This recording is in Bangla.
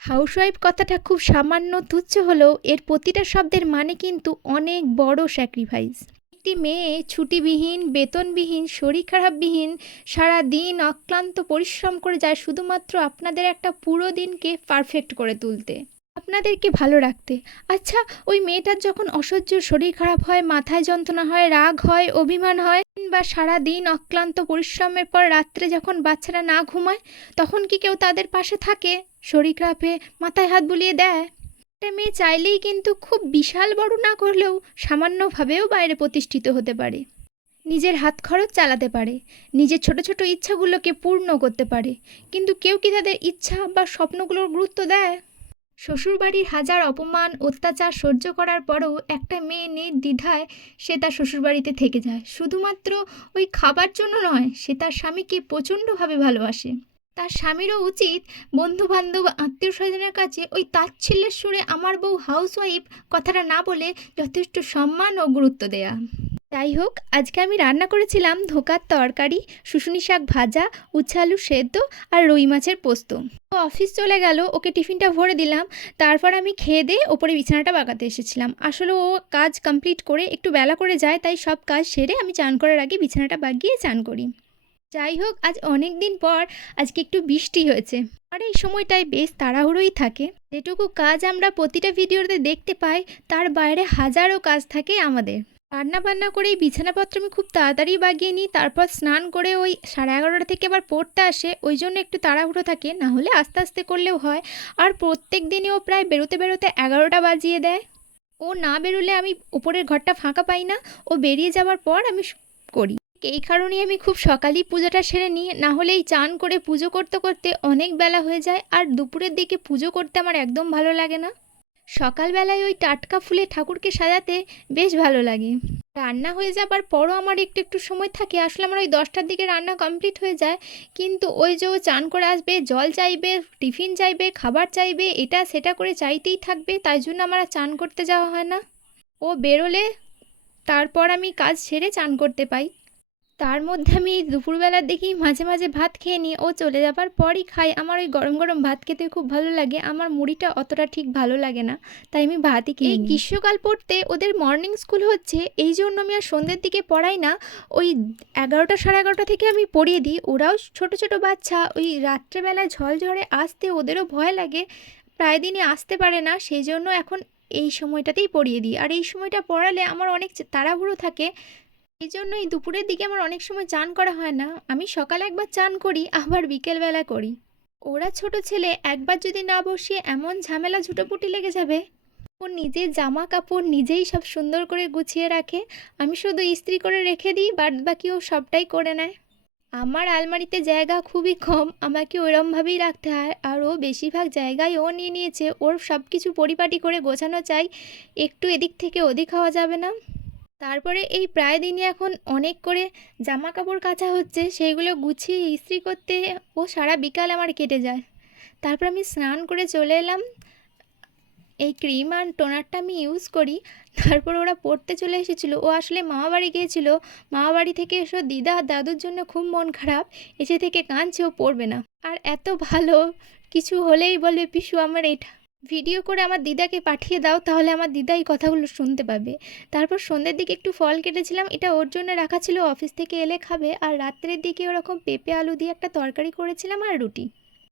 হাউসওয়াইফ কথাটা খুব সামান্য তুচ্ছ হলেও এর প্রতিটা শব্দের মানে কিন্তু অনেক বড় স্যাক্রিফাইস। একটি মেয়ে ছুটিবিহীন, বেতনবিহীন, শরীর খারাপবিহীন সারা দিন অক্লান্ত পরিশ্রম করে যায় শুধুমাত্র আপনাদের একটা পুরো দিনকে পারফেক্ট করে তুলতে, আপনাদেরকে ভালো রাখতে। আচ্ছা, ওই মেয়েটার যখন অসহ্য শরীর খারাপ হয়, মাথায় যন্ত্রণা হয়, রাগ হয়, অভিমান হয়, বা সারা দিন অক্লান্ত পরিশ্রমের পর রাত্রে যখন বাচ্চারা না ঘুমায়, তখন কি কেউ তাদের পাশে থাকে? শরীর খারাপে মাথায় হাত বুলিয়ে দেয়? একটা মেয়ে চাইলেই কিন্তু খুব বিশাল বড় না করলেও সামান্যভাবেও বাইরে প্রতিষ্ঠিত হতে পারে, নিজের হাত খরচ চালাতে পারে, নিজের ছোট ছোট ইচ্ছাগুলোকে পূর্ণ করতে পারে। কিন্তু কেউ কি তাদের ইচ্ছা বা স্বপ্নগুলোর গুরুত্ব দেয়? শ্বশুরবাড়ির হাজার অপমান অত্যাচার সহ্য করার পরও একটা মেয়ে নির্দ্বিধায় সে তার শ্বশুরবাড়িতে থেকে যায়, শুধুমাত্র ওই খাবার জন্য নয়, সে তার স্বামীকে প্রচণ্ডভাবে ভালোবাসে। তার স্বামীরও উচিত বন্ধু বান্ধব আত্মীয় স্বজনের কাছে ওই তাচ্ছিল্যের সুরে আমার বউ হাউসওয়াইফ কথাটা না বলে যথেষ্ট সম্মান ও গুরুত্ব দেয়া। যাই হোক, আজকে আমি রান্না করেছিলাম ধোকার তরকারি, শুশুনি শাক ভাজা, উচ্ছে আলু সেদ্ধ আর রুই মাছের পোস্ত। ও অফিস চলে গেল, ওকে টিফিনটা ভরে দিলাম। তারপর আমি খেয়ে দিয়ে ওপরে বিছানাটা বাগাতে এসেছিলাম। আসলে ও কাজ কমপ্লিট করে একটু বেলা করে যায়, তাই সব কাজ সেরে আমি চান করার আগে বিছানাটা বাগিয়ে চান করি। যাই হোক, আজ অনেক দিন পর আজকে একটু বৃষ্টি হয়েছে, আর এই সময়টায় বেশ তাড়াহুড়োই থাকে। যেটুকু কাজ আমরা প্রতিটা ভিডিওতে দেখতে পাই, তার বাইরে হাজারো কাজ থাকে আমাদের। রান্না বান্না করে এই বিছানাপত্র আমি খুব তাড়াতাড়ি বাগিয়ে নিই, তারপর স্নান করে ওই 11:30 থেকে আবার পড়তে আসে, ওই জন্য একটু তাড়াহুড়ো থাকে, না হলে আস্তে আস্তে করলেও হয়। আর প্রত্যেক দিনই ও প্রায় বেরোতে বেরোতে 11টা বাজিয়ে দেয়। ও না বেরোলে আমি উপরের ঘরটা ফাঁকা পাই না, ও বেরিয়ে যাওয়ার পর আমি করি। এই কারণেই আমি খুব সকালেই পুজোটা সেরে নিই, না হলে এই চান করে পুজো করতে করতে অনেক বেলা হয়ে যায়, আর দুপুরের দিকে পুজো করতে আমার একদম ভালো লাগে না। সকালবেলায় ওই টাটকা ফুলে ঠাকুরকে সাজাতে বেশ ভালো লাগে। রান্না হয়ে যাবার পরও আমার একটু একটু সময় থাকে, আসলে আমার ওই 10টার দিকে রান্না কমপ্লিট হয়ে যায়। কিন্তু ওই যে ও চান করে আসবে, জল চাইবে, টিফিন চাইবে, খাবার চাইবে, এটা সেটা করে চাইতেই থাকবে, তাই জন্য আমার আর চান করতে যাওয়া হয় না। ও বেরোলে তারপর আমি কাজ সেরে চান করতে পাই। তার মধ্যে আমি দুপুরবেলার দিকেই মাঝে মাঝে ভাত খেয়ে নিই, ও চলে যাবার পরই খাই। আমার ওই গরম গরম ভাত খেতে খুব ভালো লাগে, আমার মুড়িটা অতটা ঠিক ভালো লাগে না, তাই আমি ভাতই খেয়ে নিই। গ্রীষ্মকাল পড়তে ওদের মর্নিং স্কুল হচ্ছে, এই জন্য আমি আর সন্ধ্যের দিকে পড়াই না, ওই 11টা 11:30 থেকে আমি পড়িয়ে দিই। ওরাও ছোট ছোট বাচ্চা, ওই রাত্রেবেলায় ঝড়ে আসতে ওদেরও ভয় লাগে, প্রায় দিনই আসতে পারে না, সেই জন্য এখন এই সময়টাতেই পড়িয়ে দিই। আর এই সময়টা পড়ালে আমার অনেক তাড়াহুড়ো থাকে, এই জন্যই দুপুরের দিকে আমার অনেক সময় চান করা হয় না। আমি সকালে একবার চান করি, আবার বিকেলবেলা করি। ওরা ছোট ছেলে, একবার যদি না বসিয়ে এমন ঝামেলা ঝুটোপুটি লেগে যাবে। ও নিজের জামা কাপড় নিজেই সব সুন্দর করে গুছিয়ে রাখে, আমি শুধু ইস্ত্রি করে রেখে দিই, বাদ বাকি ও সবটাই করে নেয়। আমার আলমারিতে জায়গা খুবই কম, আমাকে ওরমভাবেই রাখতে হয়, আর ও বেশিরভাগ জায়গায় ও নিয়ে নিয়েছে। ওর সব কিছু পরিপাটি করে গোছানো চাই, একটু এদিক থেকে ওদিক হওয়া যাবে না। তারপরে এই প্রায় দিনই এখন অনেক করে জামা কাপড় কাচা হচ্ছে, সেইগুলো গুছিয়ে ইস্ত্রি করতে ও সারা বিকাল আমার কেটে যায়। তারপর আমি স্নান করে চলে এলাম, এই ক্রিম আর টোনারটা আমি ইউজ করি। তারপর ওরা পড়তে চলে এসেছিলো, ও আসলে মামাবাড়ি গিয়েছিল। মামাবাড়ি থেকে এসো দিদা আর দাদুর জন্য খুব মন খারাপ, এসে থেকে কাঁদছে, ও পড়বে না। আর এত ভালো, কিছু হলেই বলবে পিসু আমার এটা ভিডিও করে আমার দিদাকে পাঠিয়ে দাও, তাহলে আমার দিদা এই কথাগুলো শুনতে পাবে। তারপর সন্ধ্যের দিকে একটু ফল কেটেছিলাম, এটা ওর জন্য রাখা ছিল, অফিস থেকে এলে খাবে। আর রাত্রের দিকে ওরকম পেঁপে আলু দিয়ে একটা তরকারি করেছিলাম আর রুটি।